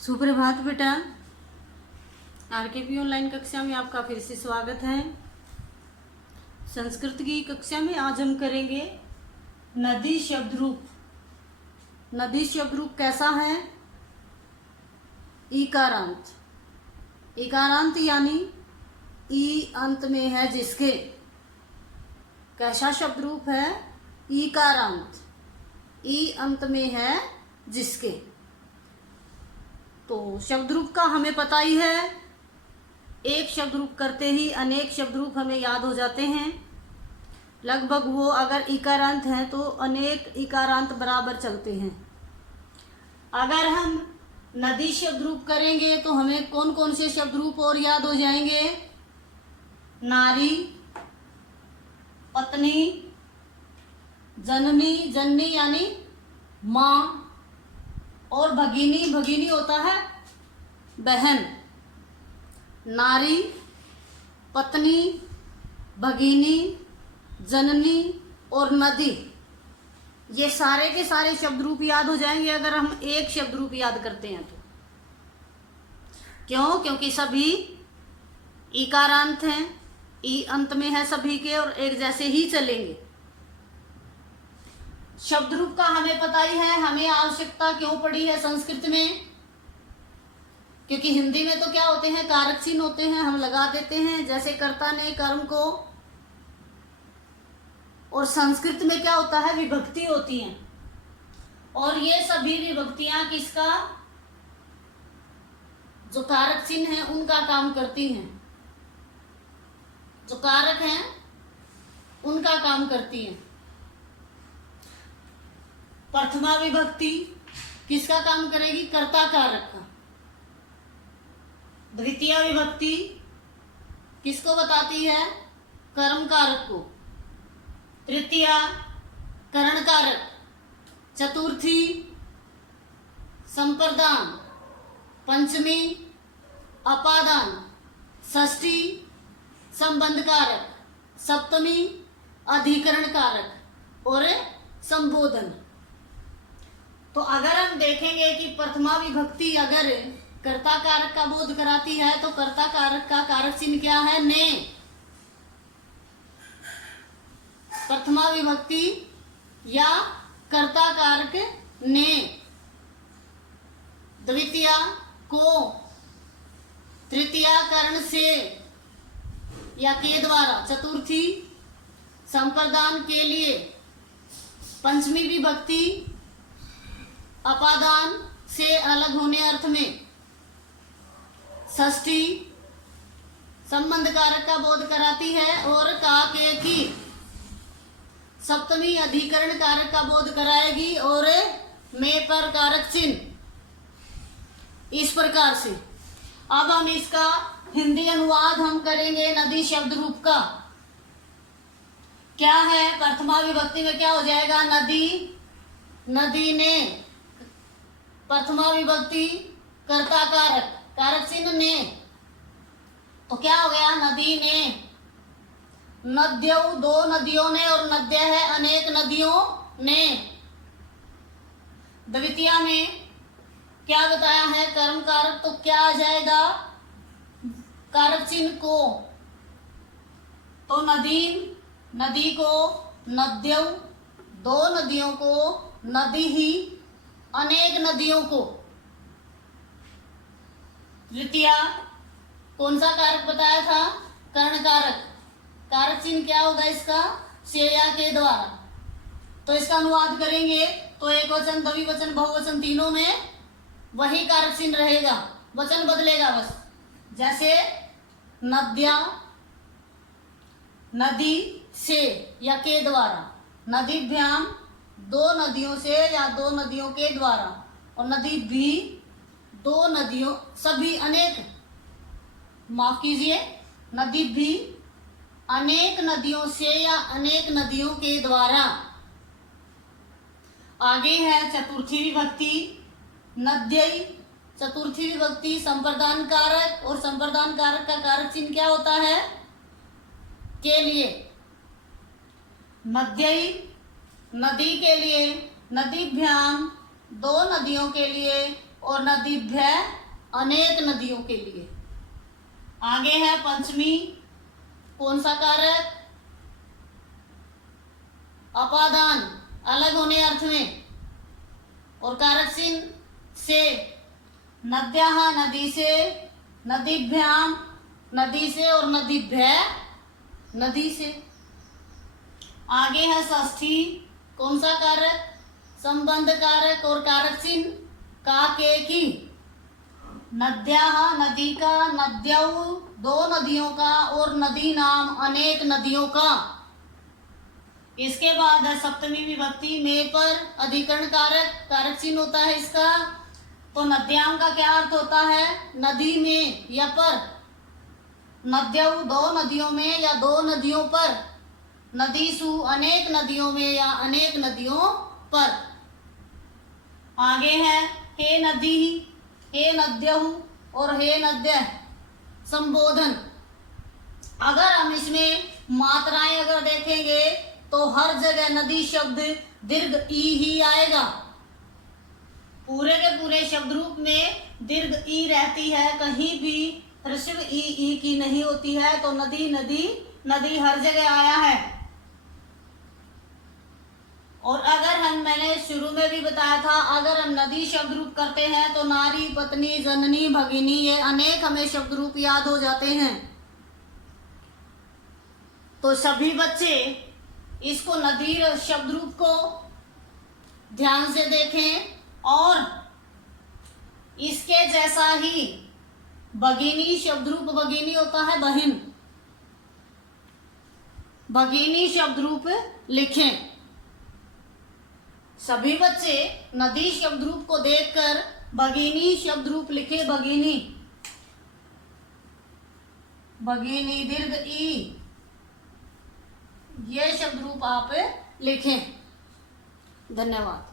सुप्रभात बेटा। आरकेपी ऑनलाइन कक्षा में आपका फिर से स्वागत है। संस्कृत की कक्षा में आज हम करेंगे नदी शब्द रूप। नदी शब्द रूप कैसा है? ईकारांत। ईकारांत यानी ई अंत में है जिसके। कैसा शब्द रूप है? ईकारांत, ई अंत में है जिसके। तो शब्द रूप का हमें पता ही है, एक शब्द रूप करते ही अनेक शब्द रूप हमें याद हो जाते हैं। लगभग वो अगर इकारांत हैं तो अनेक इकारांत बराबर चलते हैं। अगर हम नदी शब्द रूप करेंगे तो हमें कौन कौन से शब्द रूप और याद हो जाएंगे? नारी, पत्नी, जननी, जननी यानी माँ, और भगिनी, भगिनी होता है बहन। नारी, पत्नी, भगिनी, जननी और नदी, ये सारे के सारे शब्द रूप याद हो जाएंगे अगर हम एक शब्द रूप याद करते हैं तो। क्यों? क्योंकि सभी इकारांत हैं, ई अंत में है सभी के और एक जैसे ही चलेंगे। शब्द रूप का हमें पता ही है, हमें आवश्यकता क्यों पड़ी है संस्कृत में? क्योंकि हिंदी में तो क्या होते हैं, कारक चिन्ह होते हैं, हम लगा देते हैं जैसे कर्ता ने कर्म को। और संस्कृत में क्या होता है, विभक्ति होती हैं, और ये सभी विभक्तियां किसका, जो कारक चिन्ह है उनका काम करती हैं। जो कारक हैं उनका काम करती हैं। प्रथमा विभक्ति किसका काम करेगी? कर्ता कारक का। द्वितीय विभक्ति किसको बताती है? कर्म कारक को। तृतीय करण कारक। चतुर्थी संप्रदान। पंचमी अपादान। षष्ठी संबंध कारक। सप्तमी अधिकरण कारक और संबोधन। तो अगर हम देखेंगे कि प्रथमा विभक्ति अगर कर्ता कारक का बोध कराती है तो कर्ता कारक का कारक चिन्ह क्या है? ने। प्रथमा विभक्ति या कर्ता कारक ने। द्वितीय को। तृतीय करण से या के द्वारा। चतुर्थी संप्रदान के लिए। पंचमी विभक्ति अपादान से अलग होने अर्थ में। षष्ठी संबंध कारक का बोध कराती है और का के की। सप्तमी अधिकरण कारक का बोध कराएगी और में पर कारक चिन्ह। इस प्रकार से अब हम इसका हिंदी अनुवाद हम करेंगे नदी शब्द रूप का। क्या है? प्रथमा विभक्ति में क्या हो जाएगा? नदी, नदी ने। प्रथमा विभक्ति कर्ता कारक, कारक चिन्ह ने, तो क्या हो गया? नदी ने। नद्यों, दो नदियों ने, और नद्य है अनेक नदियों ने। द्वितीय में क्या बताया है? कर्म कारक, तो क्या आ जाएगा? कारक चिन्ह को। तो नदी, नदी को, नद्यों, दो नदियों को, नदी ही अनेक नदियों को। तृतीय कौन सा कारक बताया था? कर्ण कारक। कारक चिन्ह क्या होगा इसका? से या के द्वारा। तो इसका अनुवाद करेंगे तो एक वचन, द्विवचन, बहुवचन तीनों में वही कारक चिन्ह रहेगा, वचन बदलेगा बस। जैसे नद्या, नदी से या के द्वारा। नदीभ्याम, दो नदियों से या दो नदियों के द्वारा। और नदी भी, दो नदियों, सभी अनेक, माफ कीजिए, नदी भी अनेक नदियों से या अनेक नदियों के द्वारा। आगे है चतुर्थी विभक्ति नद्यई। चतुर्थी विभक्ति संप्रदान कारक, और संप्रदान कारक का कारक चिन्ह क्या होता है? के लिए। नद्यई नदी के लिए। नदीभ्याम दो नदियों के लिए। और नदीभ्य अनेक नदियों के लिए। आगे है पंचमी, कौन सा कारक? अपादान, अलग होने अर्थ में, और कारक चिन्ह से। नद्याः नदी से, नदीभ्याम नदी से, और नदीभ्य नदी से। आगे है षष्ठी, कौन सा कारक? संबंध कारक और कारक चिन्ह का के की। नद्याः नदी का, नद्यौ दो नदियों का, और नदी नाम अनेक नदियों का। इसके बाद है सप्तमी विभक्ति, में पर अधिकरण कारक, कारक चिन्ह होता है इसका। तो नद्याम का क्या अर्थ होता है? नदी में या पर। नद्यौ दो नदियों में या दो नदियों पर। नदीसु अनेक नदियों में या अनेक नदियों पर। आगे है हे नदी, हे नद्यहु और हे नद्य संबोधन। अगर हम इसमें मात्राएं अगर देखेंगे तो हर जगह नदी शब्द दीर्घ ई ही आएगा। पूरे के पूरे शब्द रूप में दीर्घ ई रहती है, कहीं भी ह्रस्व ई की नहीं होती है। तो नदी नदी नदी हर जगह आया है। और अगर मैंने शुरू में भी बताया था, अगर हम नदी शब्द रूप करते हैं तो नारी, पत्नी, जननी, भगिनी, ये अनेक हमें शब्द रूप याद हो जाते हैं। तो सभी बच्चे इसको नदी शब्द रूप को ध्यान से देखें, और इसके जैसा ही भगिनी शब्द रूप, भगिनी होता है बहन, भगिनी शब्द रूप लिखें। सभी बच्चे नदी शब्द रूप को देखकर भगिनी शब्द रूप लिखे। भगिनी, भगिनी दीर्घ ई, ये शब्द रूप आप लिखें। धन्यवाद।